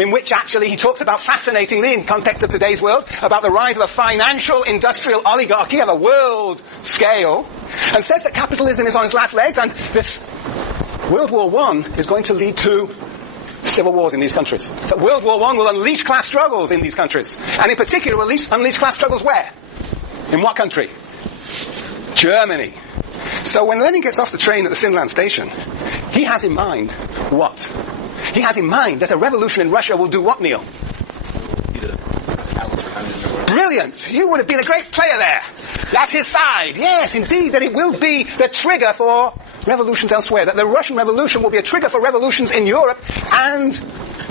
in which actually he talks about, fascinatingly, in context of today's world, about the rise of a financial industrial oligarchy of a world scale, and says that capitalism is on its last legs, and this World War I is going to lead to civil wars in these countries. So World War I will unleash class struggles in these countries. And in particular, will unleash class struggles where? In what country? Germany. So when Lenin gets off the train at the Finland station, he has in mind what? He has in mind that a revolution in Russia will do what, Neil? Brilliant! You would have been a great player there. That's his side. Yes, indeed, that it will be the trigger for revolutions elsewhere. That the Russian Revolution will be a trigger for revolutions in Europe. And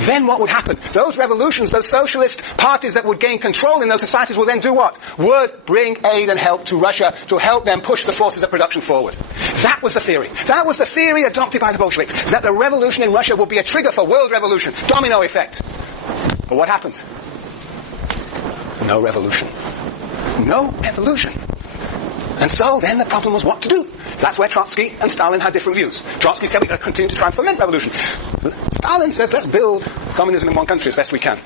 then what would happen? Those revolutions, those socialist parties that would gain control in those societies will then do what? Would bring aid and help to Russia to help them push the forces of production forward. That was the theory. That was the theory adopted by the Bolsheviks. That the revolution in Russia would be a trigger for world revolution. Domino effect. But what happened? No revolution. No evolution. And so then the problem was what to do. That's where Trotsky and Stalin had different views. Trotsky said we're going to continue to try and foment revolution. Stalin says let's build communism in one country as best we can.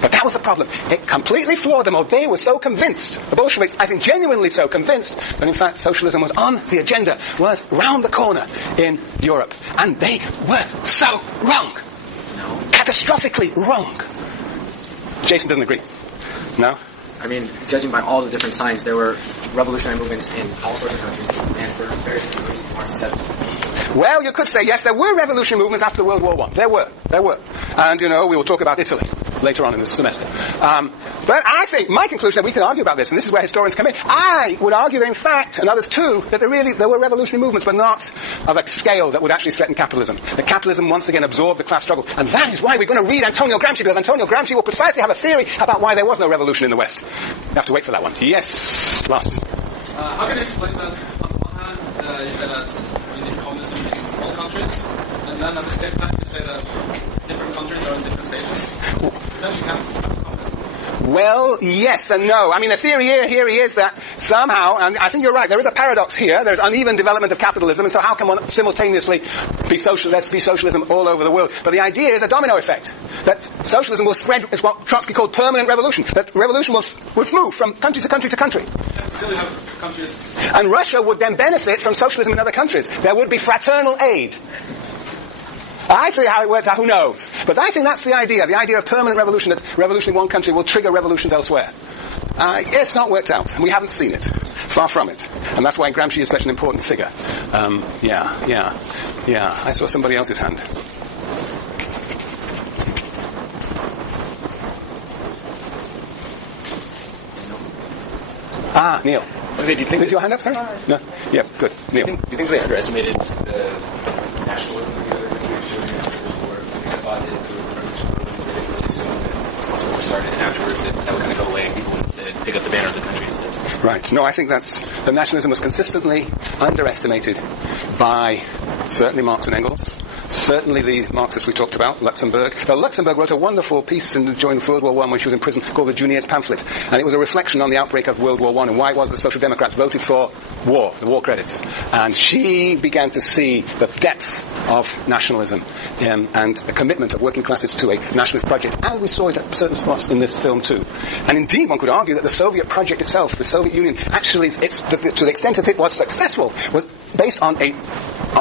But that was the problem. It completely floored them. They were so convinced, the Bolsheviks, I think genuinely so convinced, that in fact socialism was on the agenda, was round the corner in Europe. And they were so wrong. Catastrophically wrong. Jason doesn't agree. No? I mean, judging by all the different signs, there were revolutionary movements in all sorts of countries, and for various different reasons more successful. Well, you could say, yes, there were revolutionary movements after World War I. There were. And, we will talk about Italy later on in this semester. But I think, my conclusion, that we can argue about this, and this is where historians come in, I would argue that in fact, and others too, that there were revolutionary movements, but not of a scale that would actually threaten capitalism. That capitalism once again absorbed the class struggle. And that is why we're going to read Antonio Gramsci, because Antonio Gramsci will precisely have a theory about why there was no revolution in the West. You have to wait for that one. Yes, Lars. How can you explain that, on the one hand, you say that we need communism in all countries, and then at the same time you say that different countries are in different stages? Then you can't. Well, yes and no. I mean, the theory here is that somehow, and I think you're right, there is a paradox here. There's uneven development of capitalism, and so how can one simultaneously be socialism all over the world? But the idea is a domino effect. That socialism will spread, is what Trotsky called permanent revolution. That revolution will move from country to country to country. Still have countries. And Russia would then benefit from socialism in other countries. There would be fraternal aid. I see how it works out, who knows? But I think that's the idea of permanent revolution, that revolution in one country will trigger revolutions elsewhere. It's not worked out. We haven't seen it. Far from it. And that's why Gramsci is such an important figure. Yeah. I saw somebody else's hand. Neil. Do you think is your hand up, sir? No? Yeah, good. Neil. Do you think they underestimated the nationalism of the other countries I thought that the revolution really soon that once war started, and afterwards that would kind of go away and people would instead pick up the banner of the country instead? Right. No, I think the nationalism was consistently underestimated by certainly Marx and Engels. Certainly the Marxists we talked about, Luxemburg. Now, Luxemburg wrote a wonderful piece during World War I when she was in prison called the Junior's Pamphlet. And it was a reflection on the outbreak of World War I and why it was that Social Democrats voted for war, the war credits. And she began to see the depth of nationalism and the commitment of working classes to a nationalist project. And we saw it at certain spots in this film too. And indeed, one could argue that the Soviet project itself, the Soviet Union, actually, to the extent that it was successful, was based on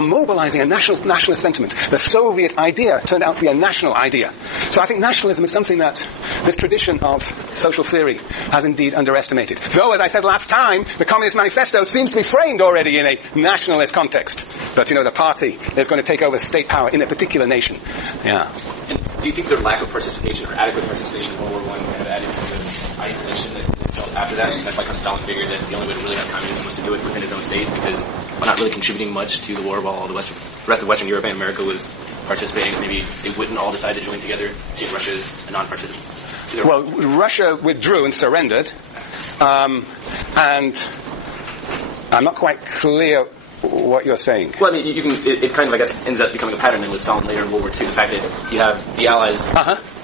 mobilizing a nationalist sentiment. The Soviet idea turned out to be a national idea. So I think nationalism is something that this tradition of social theory has indeed underestimated. Though, as I said last time, the Communist Manifesto seems to be framed already in a nationalist context. But, the party is going to take over state power in a particular nation. Yeah. And do you think their lack of participation or adequate participation in World War I kind of added to the isolation that felt after that? And that's why kind of Stalin figured that the only way to really have communism was to do it within his own state, because while not really contributing much to the war while all the rest of Western Europe and America was participating, maybe they wouldn't all decide to join together, seeing Russia as a non-participant. Well, Russia withdrew and surrendered, and I'm not quite clear what you're saying. Well, I mean, it kind of, I guess, ends up becoming a pattern then with Stalin later in World War II. The fact that you have the Allies,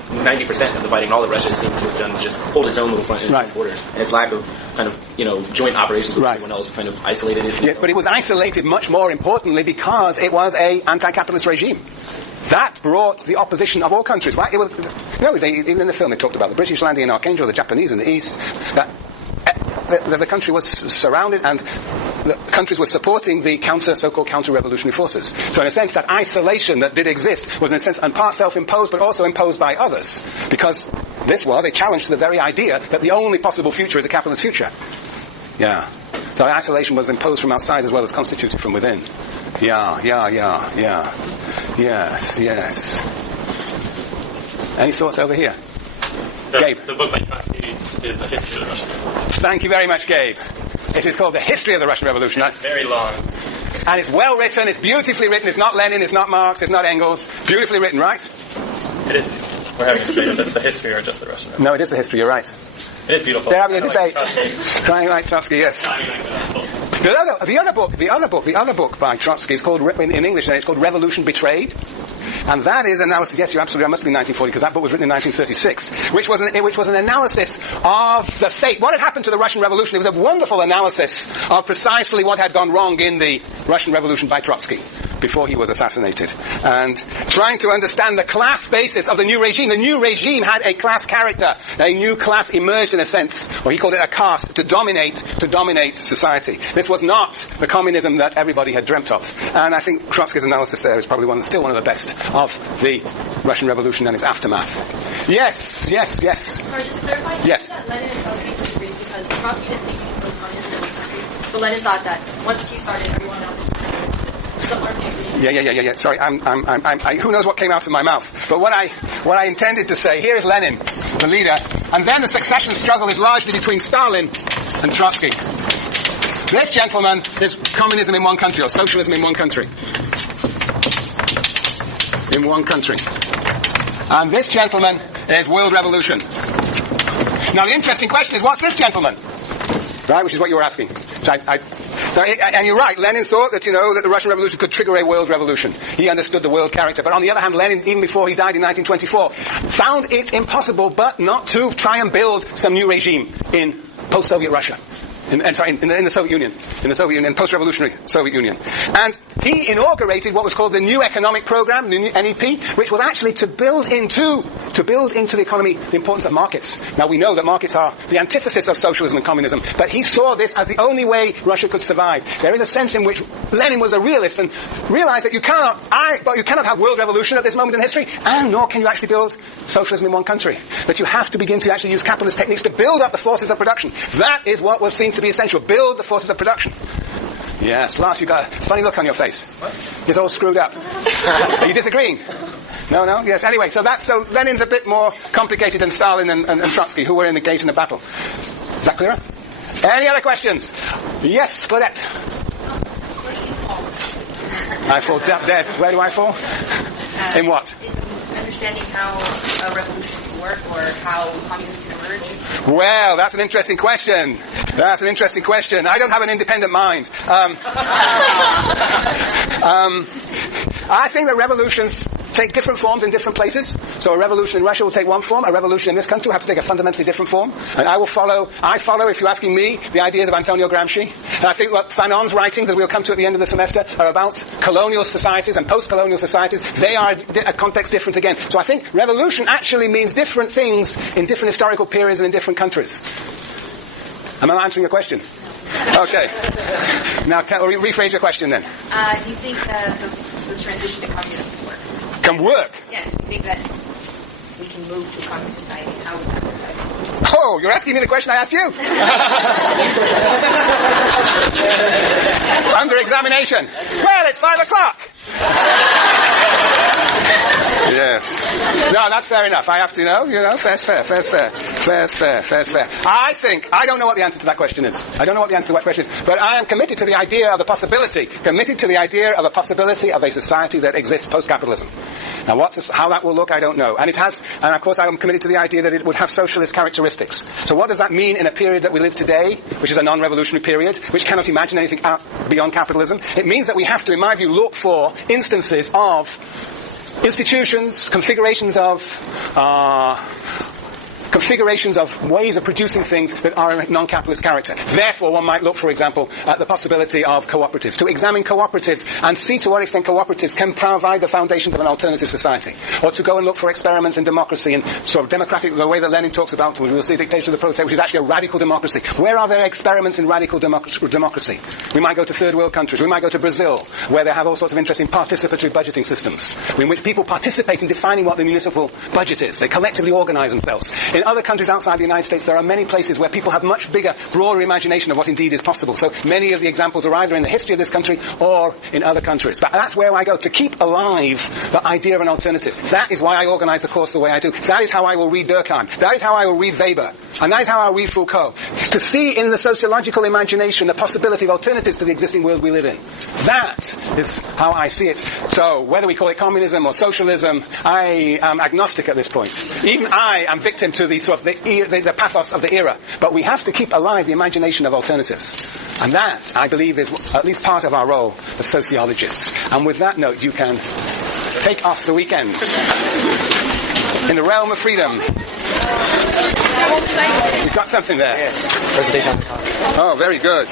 90% of the fighting, all that Russia seems to have done is just hold its own little front in its borders. And its lack of kind of, joint operations with everyone else kind of isolated it. Yeah, but it was isolated much more importantly because it was a anti-capitalist regime. that brought the opposition of all countries, right? Even in the film, they talked about the British landing in Archangel, the Japanese in the east, that the country was surrounded and the countries were supporting the so-called counter-revolutionary forces. So in a sense, that isolation that did exist was in a sense, and part self-imposed, but also imposed by others. Because this was a challenge to the very idea that the only possible future is a capitalist future. Yeah. So isolation was imposed from outside as well as constituted from within. Yeah. Yes. Any thoughts over here? Gabe. The book by Trotsky is The History of the Russian Revolution. Thank you very much, Gabe. It is called The History of the Russian Revolution. It's very long. And it's well written, it's beautifully written, it's not Lenin, it's not Marx, it's not Engels. Beautifully written, right? It is. We're having a debate if it's the history or just the Russian Revolution. No, it is the history, you're right. It is beautiful. They're having a debate. Trying Like Trotsky, yes. The other book by Trotsky is called, in English, it's called Revolution Betrayed. And that is analysis, yes, you're absolutely right, it must have been 1940, because that book was written in 1936, which was an analysis of the fate. What had happened to the Russian Revolution? It was a wonderful analysis of precisely what had gone wrong in the Russian Revolution by Trotsky before he was assassinated. And trying to understand the class basis of the new regime. The new regime had a class character. A new class emerged in a sense, or he called it a caste, to dominate society. This was not the communism that everybody had dreamt of. And I think Trotsky's analysis there is probably still one of the best of the Russian Revolution and its aftermath. Yes. Sorry, just to clarify, Yes. that Lenin and Trotsky disagreed because Trotsky didn't think he could build communism in the country, but Lenin thought that once he started, everyone else would. So are they agreeing? Yeah. Sorry, who knows what came out of my mouth? But what I intended to say, here is Lenin, the leader, and then the succession struggle is largely between Stalin and Trotsky. This gentleman is communism in one country, or socialism in one country. In one country. And this gentleman is world revolution. Now the interesting question is, what's this gentleman? Right, which is what you were asking. And you're right, Lenin thought that, that the Russian Revolution could trigger a world revolution. He understood the world character. But on the other hand, Lenin, even before he died in 1924, found it impossible but not to try and build some new regime in post-Soviet Russia. In the Soviet Union, post-revolutionary Soviet Union. And he inaugurated what was called the New Economic Program, the new NEP, which was actually to build into the economy the importance of markets. Now we know that markets are the antithesis of socialism and communism, but he saw this as the only way Russia could survive. There is a sense in which Lenin was a realist and realized that you cannot have world revolution at this moment in history, and nor can you actually build socialism in one country. That you have to begin to actually use capitalist techniques to build up the forces of production. That is what was seen to be essential. Build the forces of production. Yes, Lars, you've got a funny look on your face. What? It's all screwed up. Are you disagreeing? No? Yes. Anyway, so Lenin's a bit more complicated than Stalin and Trotsky, who were engaged in a battle. Is that clearer? Any other questions? Yes, Claudette. Where do you fall? I fall dead. Where do I fall? In what? In understanding how a revolution can work or how communism can emerge. Well, that's an interesting question. I don't have an independent mind. I think that revolutions take different forms in different places. So a revolution in Russia will take one form. A revolution in this country will have to take a fundamentally different form. And I follow, if you're asking me, the ideas of Antonio Gramsci. And I think what Fanon's writings, as we'll come to at the end of the semester, are about colonial societies and post-colonial societies. They are a context different again. So I think revolution actually means different things in different historical periods and in different countries. Am I answering your question? Okay. Now rephrase your question then. Do you think that the transition to communism can work? Can work? Yes. Do you think that we can move to a communist society? How would that work? Oh, you're asking me the question I asked you? Under examination. Well, it's 5 o'clock. Yes. No, that's fair enough. I have to fair's fair. I don't know what the answer to that question is. But I am committed to the idea of a possibility of a society that exists post-capitalism. Now how that will look, I don't know. And of course I am committed to the idea that it would have socialist characteristics. So what does that mean in a period that we live today, which is a non-revolutionary period, which cannot imagine anything beyond capitalism? It means that we have to, in my view, look for instances of institutions, configurations of configurations of ways of producing things that are of non-capitalist character. Therefore, one might look, for example, at the possibility of cooperatives, to examine cooperatives and see to what extent cooperatives can provide the foundations of an alternative society. Or to go and look for experiments in democracy and sort of democratic, the way that Lenin talks about, we will see dictatorship of the proletariat, which is actually a radical democracy. Where are there experiments in radical democracy? We might go to third world countries. We might go to Brazil, where they have all sorts of interesting participatory budgeting systems, in which people participate in defining what the municipal budget is. They collectively organize themselves. In other countries outside the United States, there are many places where people have much bigger, broader imagination of what indeed is possible. So many of the examples are either in the history of this country or in other countries. But that's where I go, to keep alive the idea of an alternative. That is why I organize the course the way I do. That is how I will read Durkheim. That is how I will read Weber. And that is how I will read Foucault. To see in the sociological imagination the possibility of alternatives to the existing world we live in. That is how I see it. So, whether we call it communism or socialism, I am agnostic at this point. Even I am victim to the sort of the pathos of the era. But we have to keep alive the imagination of alternatives. And that, I believe, is at least part of our role as sociologists. And with that note, you can take off the weekend in the realm of freedom. We've got something there. Presentation. Oh, very good.